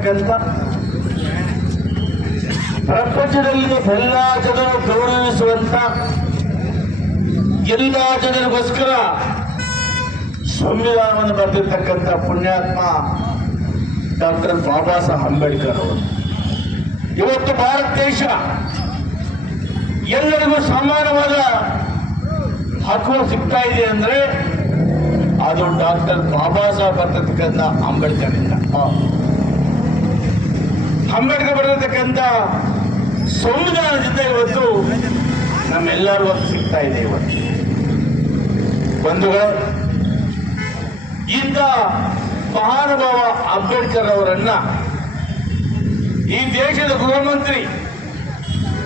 ಆಗಿರ್ತಕ್ಕಂಥ ಪ್ರಪಂಚದಲ್ಲಿ ಎಲ್ಲ ಜನರು ಗೌರವಿಸುವಂತ ಎಲ್ಲ ಜನರಿಗೋಸ್ಕರ ಸಂವಿಧಾನವನ್ನು ಬರೆದಿರ್ತಕ್ಕಂಥ ಪುಣ್ಯಾತ್ಮ ಡಾಕ್ಟರ್ ಬಾಬಾ ಸಾಹೇಬ್ ಅಂಬೇಡ್ಕರ್ ಅವರು. ಇವತ್ತು ಭಾರತ ದೇಶ ಎಲ್ಲರಿಗೂ ಸಮಾನವಾದ ಹಕ್ಕು ಸಿಗ್ತಾ ಇದೆ ಅಂದ್ರೆ ಅದು ಡಾಕ್ಟರ್ ಬಾಬಾ ಸಾಹೇಬ್ ಬರ್ತಕ್ಕಂಥ ಅಂಬೇಡ್ಕರ್ ಇಂದ. ಅಂಬೇಡ್ಕರ್ ಬರೆದಿರ್ತಕ್ಕಂಥ ಸಂವಿಧಾನದಿಂದ ಇವತ್ತು ನಮ್ಮೆಲ್ಲರೂ ಒಂದು ಸಿಗ್ತಾ ಇದೆ ಇವತ್ತು. ಬಂಧುಗಳು ಇಂಥ ಮಹಾನುಭಾವ ಅಂಬೇಡ್ಕರ್ ಅವರನ್ನ ಈ ದೇಶದ ಗೃಹ ಮಂತ್ರಿ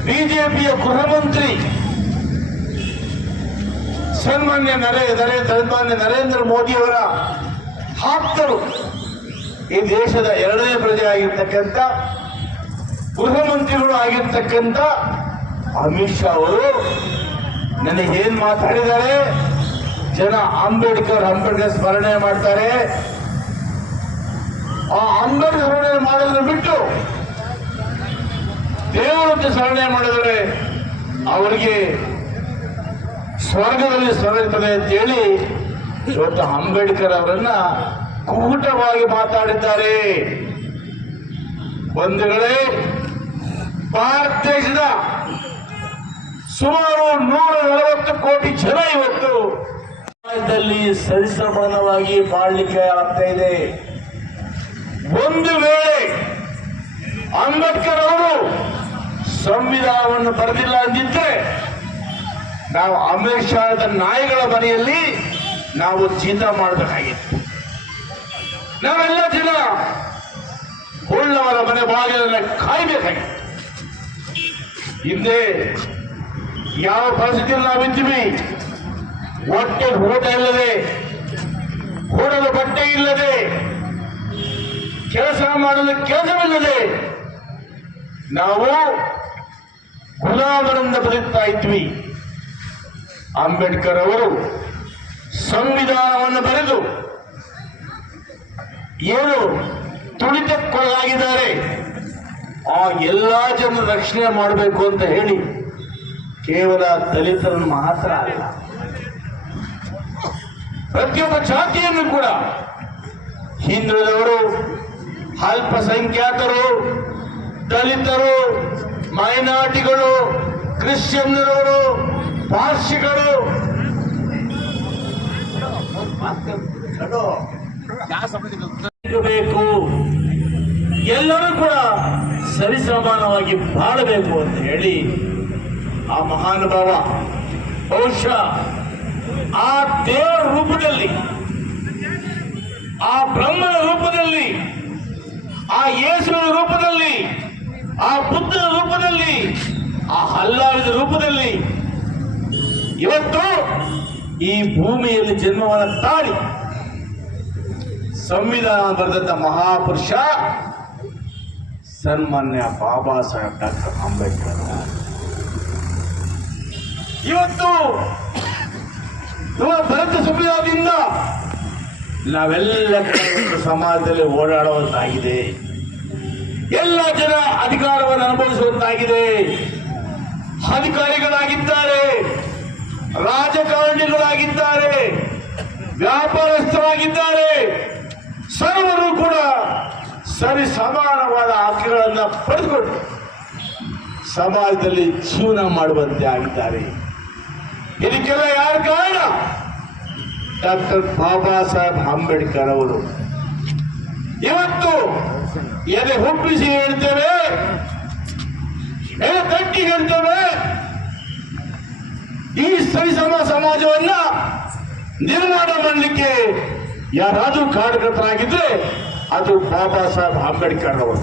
ಬಿಜೆಪಿಯ ಗೃಹ ಮಂತ್ರಿ ಸನ್ಮಾನ್ಯ ನರೇ ಸನ್ಮಾನ್ಯ ನರೇಂದ್ರ ಮೋದಿಯವರ ಆಪ್ತರು ಈ ದೇಶದ ಎರಡನೇ ಪ್ರಜೆ ಆಗಿರ್ತಕ್ಕಂಥ ಗೃಹ ಮಂತ್ರಿಗಳು ಅಮಿತ್ ಶಾ ಅವರು ನನಗೆ ಏನ್ ಮಾತಾಡಿದ್ದಾರೆ? ಜನ ಅಂಬೇಡ್ಕರ್ ಅಂಬೇಡ್ಕರ್ ಸ್ಮರಣೆ ಮಾಡ್ತಾರೆ. ಆ ಅಂಬೇಡ್ಕರ್ ಸ್ಮರಣೆ ಮಾಡೋದನ್ನು ಬಿಟ್ಟು ದೇವರಂತೆ ಸ್ಮರಣೆ ಮಾಡಿದರೆ ಅವರಿಗೆ ಸ್ವರ್ಗದಲ್ಲಿ ಸ್ವರ್ಗತ್ತದೆ ಅಂತೇಳಿ ಇವತ್ತು ಅಂಬೇಡ್ಕರ್ ಅವರನ್ನ ಕೂಟವಾಗಿ ಮಾತಾಡಿದ್ದಾರೆ. ಬಂಧುಗಳೇ ಭಾರತ ದೇಶದ ಸುಮಾರು ನೂರ ನಲವತ್ತು ಕೋಟಿ ಜನ ಇವತ್ತು ಸಮಾಜದಲ್ಲಿ ಸರಿಸಮಾನವಾಗಿ ಬಾಳ್ಲಿಕ್ಕೆ ಆಗ್ತಾ ಇದೆ. ಒಂದು ವೇಳೆ ಅಂಬೇಡ್ಕರ್ ಅವರು ಸಂವಿಧಾನವನ್ನು ಬರೆದಿಲ್ಲ ಅಂದಿದ್ರೆ ನಾವು ಅಮಿತ್ ಶಾದ ನಾಯಿಗಳ ಮನೆಯಲ್ಲಿ ನಾವು ಜೀತ ಮಾಡಬೇಕಾಗಿತ್ತು. ನಾವೆಲ್ಲ ಜನ ಉಳ್ಳವರ ಮನೆ ಬಾಗಿಲನ್ನು ಕಾಯ್ಬೇಕಾಗಿತ್ತು. ಹಿಂದೆ ಯಾವ ಪರಿಸ್ಥಿತಿಯಲ್ಲಿ ನಾವಿದ್ದೀವಿ ಹೊಟ್ಟೆ ಊಟ ಇಲ್ಲದೆ, ಕೂಡಲು ಬಟ್ಟೆ ಇಲ್ಲದೆ, ಕೆಲಸ ಮಾಡಲು ಕೆಲಸವಿಲ್ಲದೆ ನಾವು ಗುಲಾಮರಿಂದ ಬದುಕ್ತಾ ಇದ್ವಿ. ಅಂಬೇಡ್ಕರ್ ಅವರು ಸಂವಿಧಾನವನ್ನು ಬರೆದು ಏನು ತುಳಿತಕ್ಕೊಳಗಾಗಿದ್ದಾರೆ? ಆ ಎಲ್ಲಾ ಜನರ ರಕ್ಷಣೆ ಮಾಡಬೇಕು ಅಂತ ಹೇಳಿ ಕೇವಲ ದಲಿತರನ್ನು ಮಾತ್ರ ಅಲ್ಲ ಪ್ರತಿಯೊಬ್ಬ ಜಾತಿಯನ್ನು ಕೂಡ ಹಿಂದುಳಿದವರು ಅಲ್ಪಸಂಖ್ಯಾತರು ದಲಿತರು ಮೈನಾರಿಟಿಗಳು ಕ್ರಿಶ್ಚಿಯನ್ನರವರು ಪಾರ್ಸಿಗಳು. ಬೇಕು. ಎಲ್ಲರೂ ಸರಿಸಮಾನವಾಗಿ ಬಾಳಬೇಕು ಅಂತ ಹೇಳಿ ಆ ಮಹಾನುಭಾವ ಬಹುಶಃ ಆ ದೇವರ ರೂಪದಲ್ಲಿ, ಆ ಬ್ರಹ್ಮನ ರೂಪದಲ್ಲಿ, ಆ ಯೇಸುವಿನ ರೂಪದಲ್ಲಿ, ಆ ಬುದ್ಧನ ರೂಪದಲ್ಲಿ, ಆ ಹಲ್ಲಾರಿದ ರೂಪದಲ್ಲಿ ಇವತ್ತು ಈ ಭೂಮಿಯಲ್ಲಿ ಜನ್ಮವನ್ನು ತಾಳಿ ಸಂವಿಧಾನ ಬರೆದಂತ ಮಹಾಪುರುಷ ಸನ್ಮಾನ್ಯ ಬಾಬಾ ಸಾಹೇಬ್ ಡಾಕ್ಟರ್ ಅಂಬೇಡ್ಕರ್ ಇವತ್ತು ನಮ್ಮ ಭರತ ಸಂವಿಧಾನದಿಂದ ನಾವೆಲ್ಲ ಸಮಾಜದಲ್ಲಿ ಓಡಾಡುವಂತಾಗಿದೆ. ಎಲ್ಲ ಜನ ಅಧಿಕಾರವನ್ನು ಅನುಭವಿಸುವಂತಾಗಿದೆ. ಅಧಿಕಾರಿಗಳಾಗಿದ್ದಾರೆ. ರಾಜಕಾರಣಿಗಳಾಗಿದ್ದಾರೆ. ವ್ಯಾಪಾರಸ್ಥರಾಗಿದ್ದಾರೆ. ಸರ್ವರು ಕೂಡ ಸರಿ ಸಮಾನವಾದ ಹಕ್ಕುಗಳನ್ನ ಪಡೆದುಕೊಂಡು ಸಮಾಜದಲ್ಲಿ ಜೀವನ ಮಾಡುವಂತೆ ಆಗಿದ್ದಾರೆ. ಇದಕ್ಕೆಲ್ಲ ಯಾರು ಕಾರಣ? ಡಾಕ್ಟರ್ ಬಾಬಾ ಸಾಹೇಬ್ ಅಂಬೇಡ್ಕರ್ ಅವರು. ಇವತ್ತು ಎದೆ ಹುಟ್ಟಿಸಿ ಹೇಳ್ತೇವೆ, ಎದೆ ತಟ್ಟಿ ಹೇಳ್ತೇವೆ, ಈ ಸರಿಸಮ ಸಮಾಜವನ್ನ ನಿರ್ಮಾಣ ಮಾಡಲಿಕ್ಕೆ ಯಾರಾದ್ರೂ ಕಾರ್ಯಕರ್ತರಾಗಿದ್ರೆ ಅದು ಬಾಬಾ ಸಾಹೇಬ್ ಅಂಬೇಡ್ಕರ್ ಅವರು.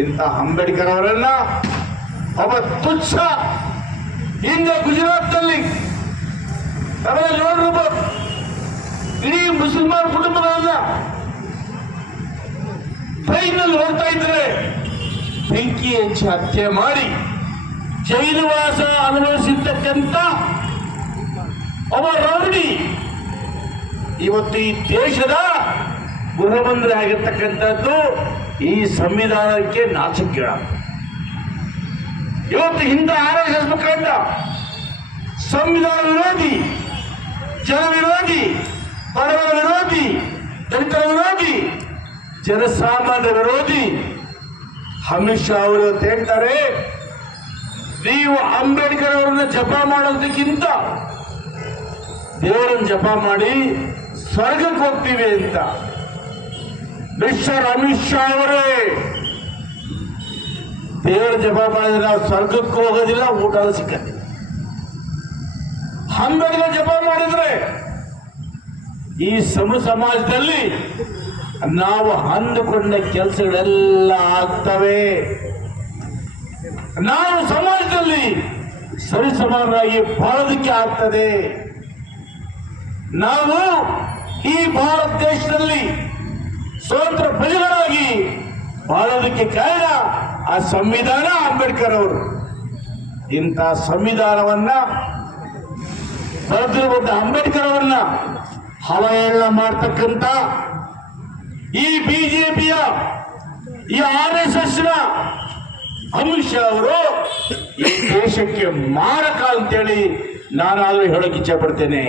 ಇಂಥ ಅಂಬೇಡ್ಕರ್ ಅವರನ್ನ ಒಬ್ಬ ತುಚ್ಛ ಹಿಂದೆ ಗುಜರಾತ್ನಲ್ಲಿ ನಾವೆಲ್ಲ ಇಡೀ ಮುಸಲ್ಮಾನ್ ಕುಟುಂಬಗಳನ್ನ ಫೈನಲ್ ಹೋಗ್ತಾ ಇದ್ರೆ ಬೆಂಕಿ ಹಚ್ಚಿ ಹತ್ಯೆ ಮಾಡಿ ಜೈಲುವಾಸ ಅನುಭವಿಸಿರ್ತಕ್ಕಂಥ ಒಬ್ಬ ರೌಡಿ. ಇವತ್ತು ಈ ದೇಶದ ಗೃಹಮಂತ್ರಿ ಆಗಿರ್ತಕ್ಕಂಥದ್ದು ಈ ಸಂವಿಧಾನಕ್ಕೆ ನಾಚಿಕೆಳ. ಇವತ್ತು ಹಿಂದೆ ಆರ್ ಎಸ್ ಸಂವಿಧಾನ ವಿರೋಧಿ, ಜನ ವಿರೋಧಿ ಬಡವರ ವಿರೋಧಿ, ದಲಿತರ ವಿರೋಧಿ, ಜನಸಾಮಾನ್ಯ ವಿರೋಧಿ, ಅಮಿತ್ ಶಾ ಅವರು ಹೇಳ್ತಾರೆ. ನೀವು ಅಂಬೇಡ್ಕರ್ ಅವರನ್ನ ಜಪ ಮಾಡೋದಕ್ಕಿಂತ ದೇವರನ್ನ ಜಪ ಮಾಡಿ ಸ್ವರ್ಗಕ್ಕೆ ಹೋಗ್ತೀವಿ ಅಂತ. ಮಿಸ್ಟರ್ ಅಮಿತ್ ಶಾ ಅವರೇ, ದೇವರ ಜಪ ಮಾಡಿದ್ರೆ ನಾವು ಸ್ವರ್ಗಕ್ಕೆ ಹೋಗೋದಿಲ್ಲ ಊಟ ಸಿಕ್ಕಿಲ್ಲ ಹಂಬೆಗಳ ಜಪ ಮಾಡಿದ್ರೆ, ಈ ಸಮ ಸಮಾಜದಲ್ಲಿ ನಾವು ಅಂದುಕೊಂಡ ಕೆಲಸಗಳೆಲ್ಲ ಆಗ್ತವೆ. ನಾವು ಸಮಾಜದಲ್ಲಿ ಸರಿಸಮಾನರಾಗಿ ಬಾಳೋದಕ್ಕೆ ಆಗ್ತದೆ. ನಾವು ಈ ಭಾರತ ದೇಶದಲ್ಲಿ ಸ್ವತಂತ್ರ ಪ್ರಜೆಗಳಾಗಿ ಬಾಳೋದಕ್ಕೆ ಕಾರಣ ಆ ಸಂವಿಧಾನ ಅಂಬೇಡ್ಕರ್ ಅವರು. ಇಂಥ ಸಂವಿಧಾನವನ್ನ ಬರೆದಿರುವಂತ ಅಂಬೇಡ್ಕರ್ ಅವರನ್ನ ಹವಯಲ್ಲ ಮಾಡ್ತಕ್ಕಂಥ ಈ ಬಿಜೆಪಿಯ, ಈ ಆರ್ ಎಸ್ ಎಸ್ನ ಅಮಿತ್ ಶಾ ಅವರು ಈ ದೇಶಕ್ಕೆ ಮಾರಕ ಅಂತೇಳಿ ನಾನಾದರೂ ಹೇಳೋಕೆ ಇಚ್ಛೆ ಪಡ್ತೇನೆ.